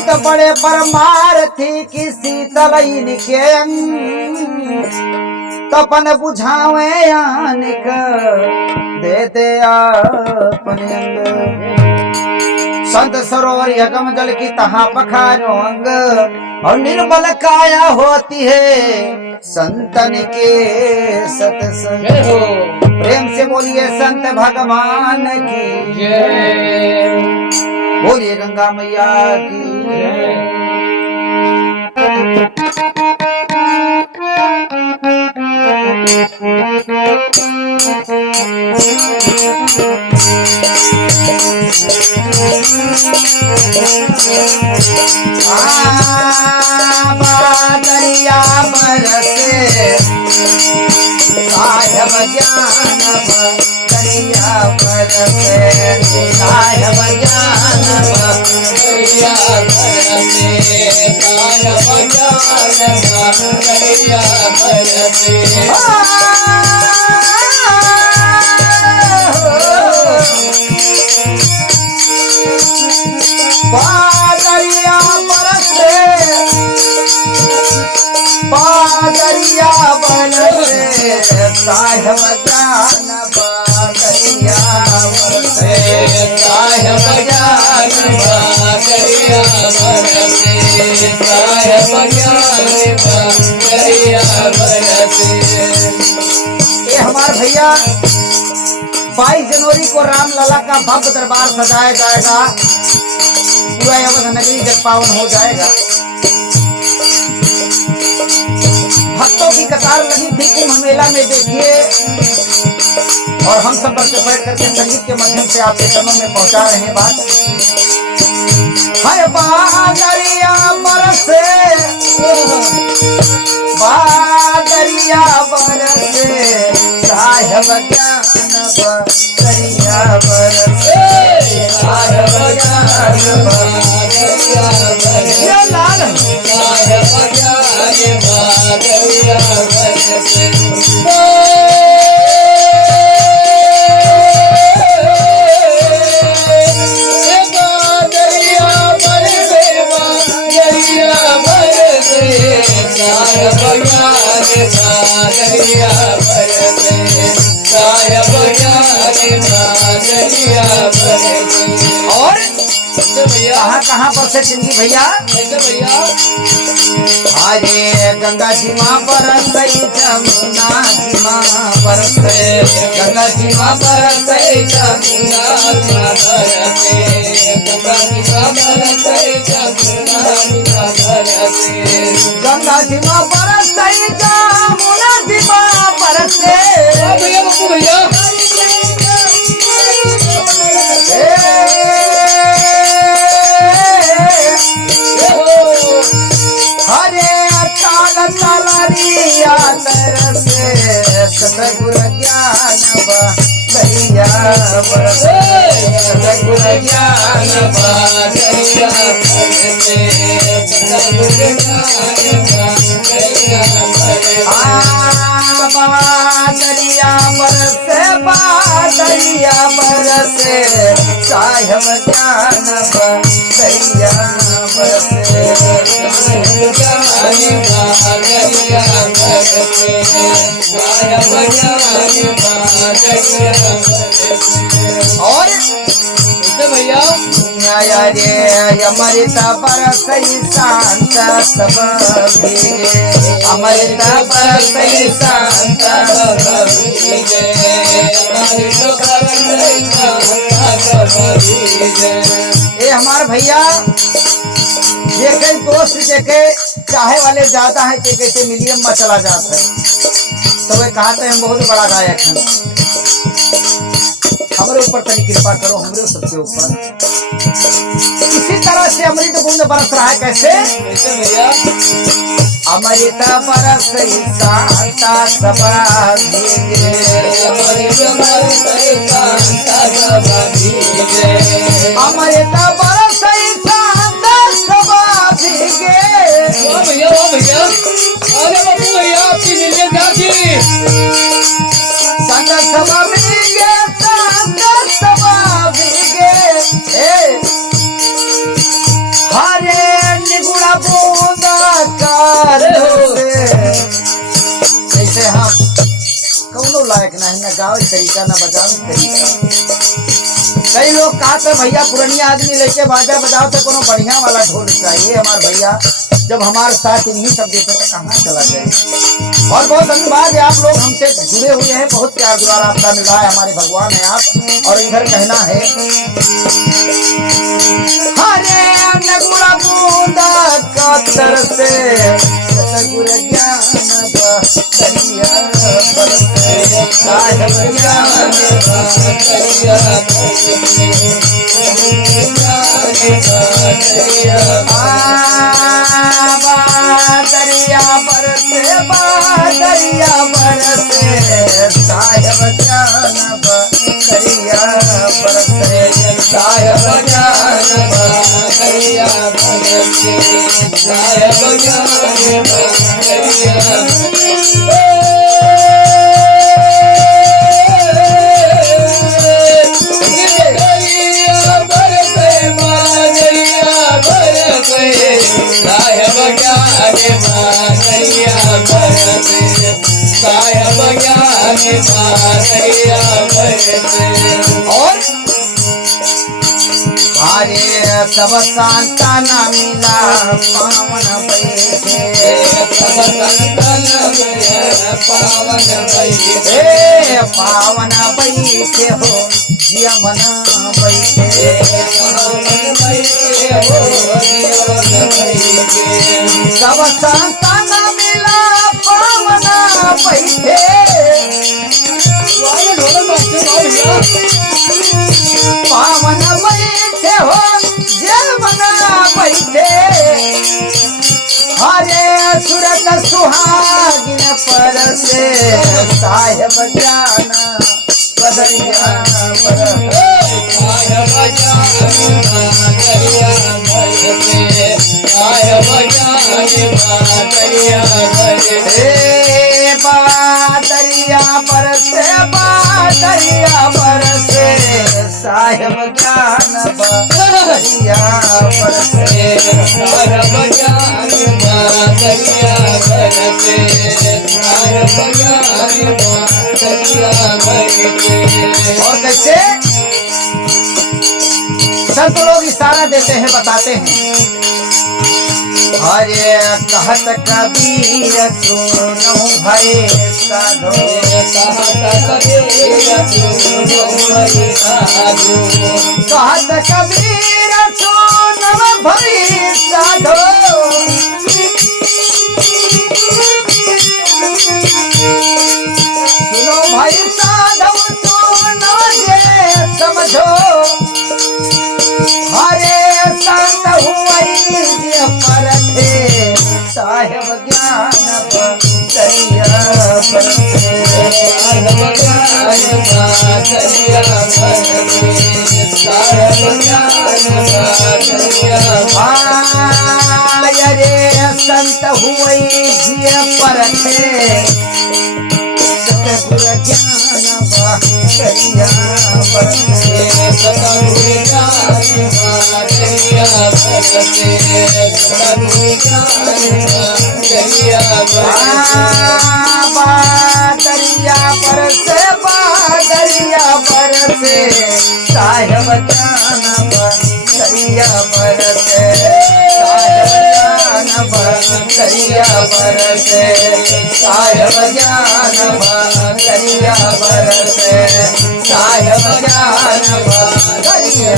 संत बड़े परमार्थी की शीतल इनके अंग तपन बुझावे आनिक दे दे अपने अंग। संत सरोवर यगम जल की तहा पखानो अंग और निर्मल काया होती है संतन के सत्संग। प्रेम से बोलिए संत भगवान की जय, बोलिए गंगा मैया की जय। बादरिया बरसे साहेब ज्ञान बदरिया बरसे साहेब ज्ञान बदरिया बरसे साहेब ज्ञान बदरिया बरसे। बादरिया बरसे बादरिया बरसे साहेब ज्ञान बादरिया बरसे साहेब ज्ञान बादरिया बरसे साहेब ज्ञान बादरिया बरसे। ये हमारे भैया 22 जनवरी को रामलला का भव्य दरबार सजाया जाएगा। पूरा अवध नगरी जब पावन हो जाएगा। भक्तों की कतार लगी थी कुंभ मेला में, देखिए। और हम सब बैठ करके संगीत के माध्यम से आपके कानों में पहुंचा रहे हैं बात। हर बादरिया बरसे बादरिया बरसे साहेब ज्ञान बदरिया बरसे साहेब ज्ञान बदरिया बरसे लाल साहेब ज्ञान बदरिया बरसे। और कहाँ पर से जिंदगी भैया भैया अरे गंगा जी माँ बरसई जमुना जी माँ बरसे गंगा जी माँ बरसई जमुना बरसे गंगा जी माँ बरसई जमुना बरसे गंगा जी माँ बरसई जमुना जी माँ बरसे। भैया बाबू भैया तलरिया तरसे सतगुर ज्ञान बदरिया बरसे सतगुर ज्ञान बदरिया बरसे सतगुर ज्ञान बदरिया बरसे। बादरिया बरसे बादरिया बरसे साहेब ज्ञान बदरिया बरसे साहेब ज्ञान बदरिया बरसे साहेब ज्ञान बदरिया बरसे। और भैया रे अमृता बरसई शांत सब भीगे अमृता बरसई शांत सब भीगे अमृता बरसई शांत सब भीगे। ये हमारे भैया ये कई दोस्त देखे चाहे वाले ज्यादा है कि कैसे मिलियम में चला जाता है, तो वे कहा हम बहुत बड़ा गायक हैं, हमारे ऊपर तनी कृपा करो, हमारे सबके ऊपर। इसी तरह से अमृत बूंद बरस रहा है। कैसे कैसे भैया अमृत बरसई शांता सबा भीगे अमृत बरसई शांता सबा भीगे अमृत बरसई शांता सबा भीगे। वाह भैया वाह भैया, अरे बाबू भैया आपकी मिलिए जाती संग सबा भीगे संग सबा भीगे। हरे न गावे तरीका न बजावे तरीका। कई लोग कहते भैया पुरानिया आदमी लेके बाजा बजाओ तो कोनो बढ़िया वाला ढोल चाहिए। हमारे भैया जब हमारे साथ इन्हीं सब देते तो कहाँ चला जाए। और बहुत धन्यवाद है, आप लोग हमसे जुड़े हुए हैं, बहुत प्यार दुलार आपका मिल रहा है, हमारे भगवान है आप। और इधर कहना है हरे नगुड़ा बूंदा कतर से सतगुर ज्ञान बरिया बरसे साहिब ज्ञान बरिया बादरिया बरसे बादरिया बरसे साहिब ज्ञान बरिया बरसे साहिब ज्ञान बरिया बरसे साहिब ज्ञान बरिया और हरे सब सांताना मिला पावन बैठे सब सांताना पावन बैठे पावन बैठे हो जियमन बैठे पावन बैठे हो जियमन बैठे सब सांताना मिला पावन बैठे पावन बैठे हो जीवन बैठे हरे सुरत सुहागिन पर से साहिब ज्ञान बदरिया बादरिया बरसे बादरिया बरसे साहिब ज्ञान बदरिया बरसे साहिब ज्ञान बदरिया बरसे साहिब ज्ञान बदरिया बरसे। और कैसे संत लोग इशारा देते हैं, बताते हैं हरे कहत कबीर सुनो भय साधो कहत कबीर सुनो भय साधो कहत कबीर सुनो भय साधो सुनो भय साधो सुनो जे समझो हरे संत हुई जे परखे साहिब ज्ञान बरिया बरसे साहिब ज्ञान बरिया बरसे साहिब ज्ञान बरिया रे संत हुई जे परखे सतगुर ज्ञान बरिया बरसे सतगुर ज्ञान बरिया बरसे सतगुर ज्ञान बरिया बादरिया बरसे बादरिया बरसे साहिब ज्ञान बरिया बरसे साहिब ज्ञान बरिया बरसे साहिब ज्ञान बरिया बरसे साहिब ज्ञान बरिया